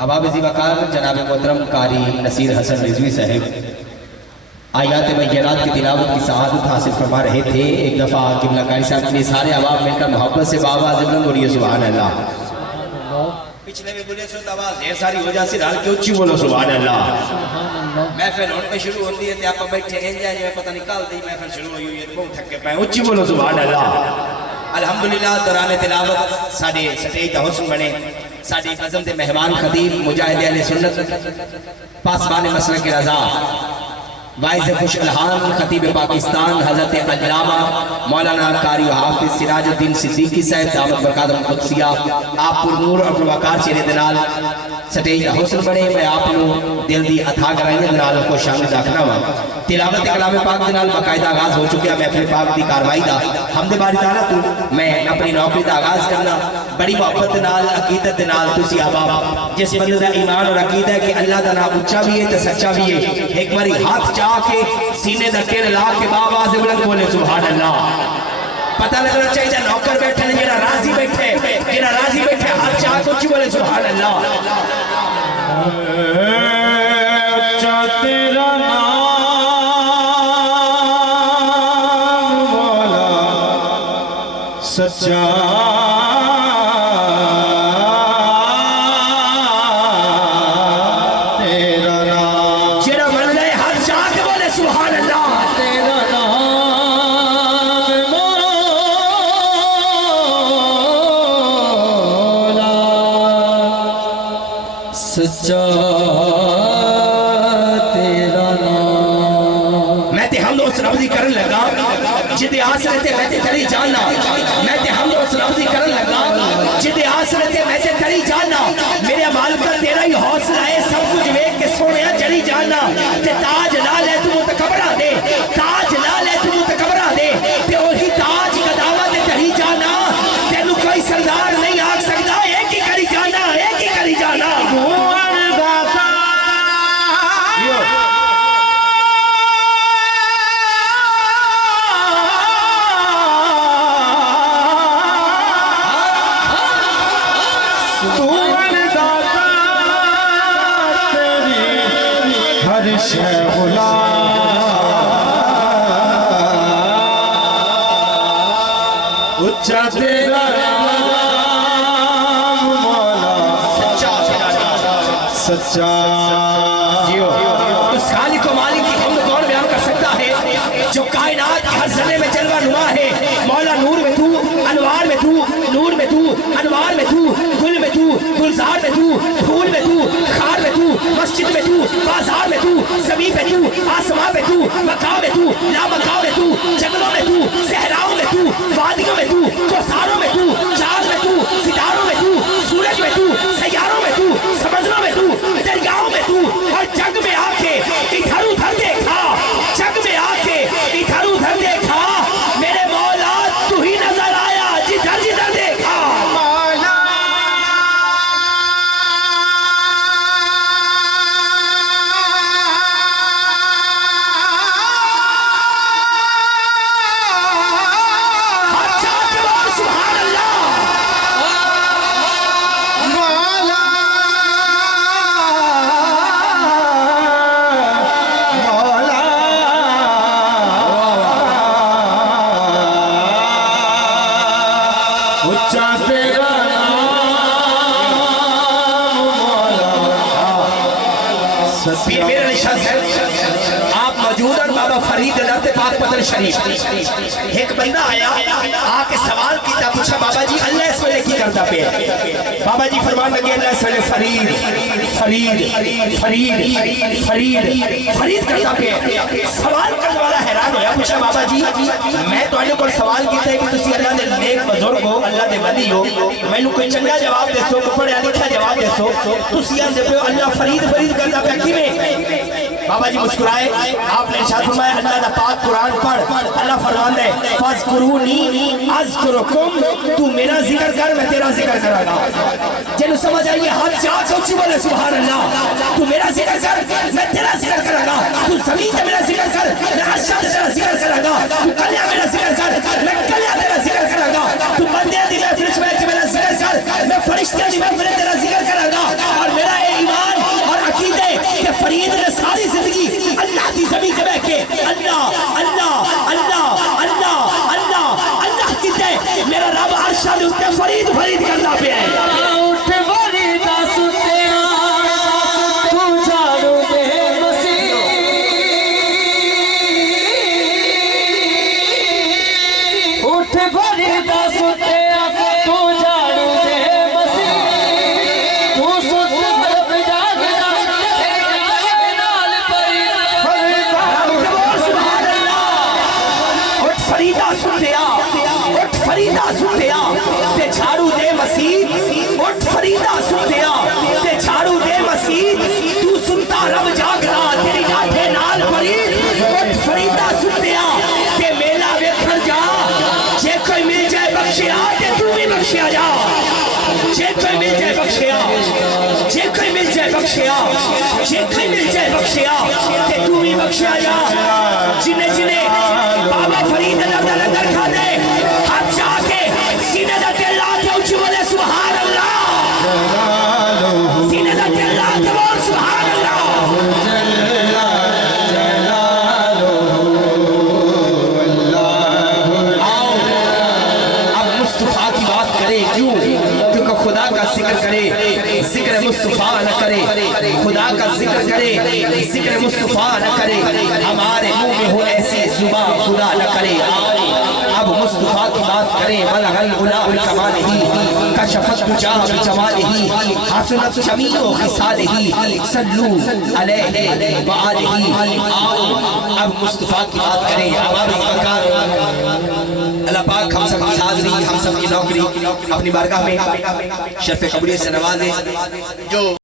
अबाब ज़ीवकार जनाब मोहतरम कारी नसीर हसन रिजवी साहब आयात बैनात की तिलावत की सआदत हासिल फरमा रहे थे। एक दफ़ा किबला कारी साहब ने सारे अबाब मिलकर मोहब्बत से बाबा ज़िब्रन बोलिए सुभान अल्लाह। पिछले में बोले सो आवाज़ ढेर सारी हो जाती हाल के ऊंची बोलो सुभान अल्लाह। महफिल होने पे शुरू होती है आप बैठे हैं जाए पता निकाल दी महफिल शुरू हुई है बहुत थक के पाए ऊंची बोलो सुभान अल्लाह। अल्हम्दुलिल्लाह दौरान तिलावत साडे सटेज दा हुस्न बने साडी नज़म दे मेहमान खतीब मुजाहिद अहले सुन्नत पासबान मसलक के रज़ा वाइज़ खुश अलहान खतीब पाकिस्तान हज़रत अल्लामा मौलाना कारी हाफिज़ सिराजुद्दीन सिद्दीकी साहब दामत बरकातुहुल कुद्सिया आप पुरनूर और वकार चेहरे दे नाल सटेज दा हुस्न बने। मैं आप नु दिल दी अथा गहराइयां दे नाल को शामिल रखना वा। तिलावत कलाम पाक दे नाल बाकायदा आगाज हो चुका महफिल पाक दी कारवाई दा हमदे बारी ताला तू मैं अपनी नौकरी दा आगाज करना बड़ी मोहब्बत दे नाल अकीदत दे नाल तुसी अहबाब जिस बंदे दा ईमान और अकीदा है कि अल्लाह दा नाम उच्चा भी है ते सच्चा भी है एक बारी हाथ चाह के सीने दा टेढ़ ला के बाबा से बुलंद बोले सुभान अल्लाह। पता लगना चाहिए नौकर बैठे ने जेड़ा राजी बैठे हाथ चाह के उच्ची बोले सुभान अल्लाह। अच्छा तेरा नाम मौला सच्चा तेरा नाम जेड़ा मन रहे हाथ चाह के बोले सुभान अल्लाह। तेरा नाम मौला सच्चा तेरा नाम। मैं ते हम दोस्त लफ्ज़ी करन लगा जिदे आसरे ते मैं ते तेरी जाना मैं ते हम दोस्त लफ्ज़ी करन लगा जिदे आसरे ते मैं ते तेरी जाना मेरे मालिका तेरा ही हौसला है सब कुछ देख के सोनिया चली जाना ते ताज ला ले तू तो कबरा दे ताज ला ले तू तो कबरा दे ते ओही ताज का दावा ते तेरी जाना तेनू कोई सरदार नहीं आख सकता एक ही करी जाना उच्चा तेरा नाम मौला सच्चा उस खालिक को मालिक की हमद कौन बयान कर सकता है जो कायनात हर जर्रे में जलवा नुमा है। मौला नूर में तू अनवार में तू नूर में तू अनवार में तू गुल में तू गुलजार में तू फूल में तू खार में तू मस्जिद में तू बाजार में तू ज़मीन में तू आसमां में तू मकाम में तू लामकाम में तू जंगलों में तू सहराओं में तू वादियों में तू कोसारों में तू चांद में तू सितारों में तू सूरज में तू सैयारों में तू समंदरों में तू दरियाओं में तू और जग में आके इधर उधर देखा जग में आके इधर उधर देखा मेरे मौला तू ही नजर आया जिधर जिधर देखा। उच्चा तेरा नाम मौला सच्चा। मेरा निशान है आप मौजूद और बाबा फरीद दरत पाक पतन शरीफ एक बंदा आया आके सवाल किया पूछा बाबा जी अल्लाह इस वेले की करता पे बाबा जी फरमान लगे अल्लाह इस वेले फरीद फरीद फरीद फरीद फरीद करता पे। सवाल करने वाला हैरान होया पूछा बाबा जी मैं ਤੁਹਾਡੇ ਕੋਲ सवाल किया है कि ਤੁਸੀਂ अल्लाह दे नेक बुजुर्ग हो अल्लाह दे वली हो मैनू कोई चंगा जवाब दसो कोई पढ़िया लिखिया जवाब दसो ਤੁਸੀਂ आंदे पे अल्लाह फरीद फरीद करता पे किवें। बाबा जी मुस्कुराए आपने इरशाद फरमाया अल्लाह दा पाक कुरान पढ़ अल्लाह फरमांदा है फज़कुरूनी अज़कुरुकुम तू मेरा जिक्र कर मैं तेरा जिक्र करांगा। जिन्हें समझ आई हाथ चाह के ऊंची बोले सुभान अल्लाह। तू मेरा जिक्र कर मैं तेरा जिक्र करांगा तू ज़मीन से मेरा जिक्र कर मैं अर्श से तेरा जिक्र करांगा तू कलिया मेरा जिक्र कर मैं कलिया तेरा जिक्र करांगा तू बंदे दी महफिल में मेरा जिक्र कर मैं फरिश्ते दी महफिल तेरा जिक्र करांगा और मेरा सुत्या ते झाड़ू दे मसीह उठ फरीदा सुत्या ते झाड़ू दे मसीह तू सुनता रब जागदा तेरी डाठे नाल परी उठ फरीदा सुत्या ते मेला वेखण जा जे कोई मिल जाए बख्शिया ते तू भी बख्शिया जा जे कोई मिल जाए बख्शिया जे कोई मिल जाए बख्शिया जे कोई मिल जाए बख्शिया ते तू भी बख्शिया जा जिन्हें जिन्हें बाबा फरीद दा लंगर खा दे हाथ जाके सीने दा दिल ला के ऊंची बोले सुभान अल्लाह सीने दा दिल ला के बोल सुभान अल्लाह आओ अब मुस्तफा की बात करें क्यों क्योंकि खुदा का जिक्र करे जिक्र मुस्तफा न करे खुदा का जिक्र करे जिक्र मुस्तफा न करे हमारे मुंह में हो ऐसी जुबान खुदा न करे अब मुस्तफा की बात करें बलगल गुलाम कमालिही कशफत तुजा बिजमालिही हसनत जमीओ खिसालिही सल्लू अलैहि व आलिही आओ अब मुस्तफा की बात करें हमारे सरकार अल्लाह पाक हम सब की हाज़िरी हम सब की नौकरी अपनी बारगाह में शर्फ़ कबूलियत से नवाजे जो